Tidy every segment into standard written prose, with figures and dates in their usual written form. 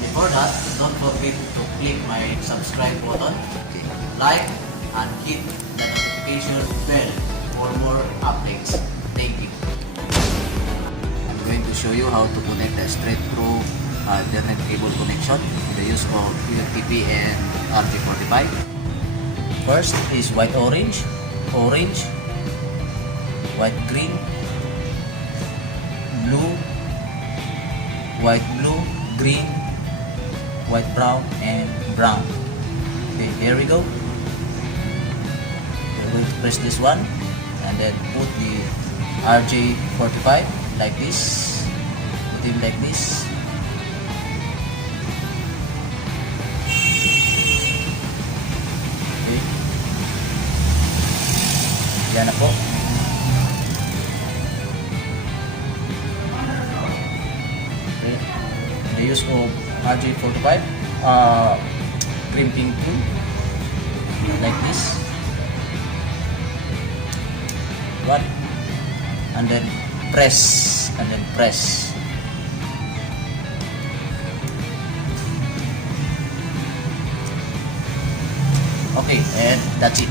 before that, don't forget to click my subscribe button, like, and hit the notification bell for more updates. Thank you. I'm going to show you how to connect the straight through Ethernet cable connection with the use of UTP and RJ45. First is white orange, orange, white green, blue, white blue, green, white brown, and brown. Okay, here we go. We're going to press this one and then put the RJ45 like this. Put it like this. Okay. Yan na po. Okay. The use of RJ45 crimping tool like this. One, and then press, and then press. Okay, and that's it.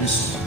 Use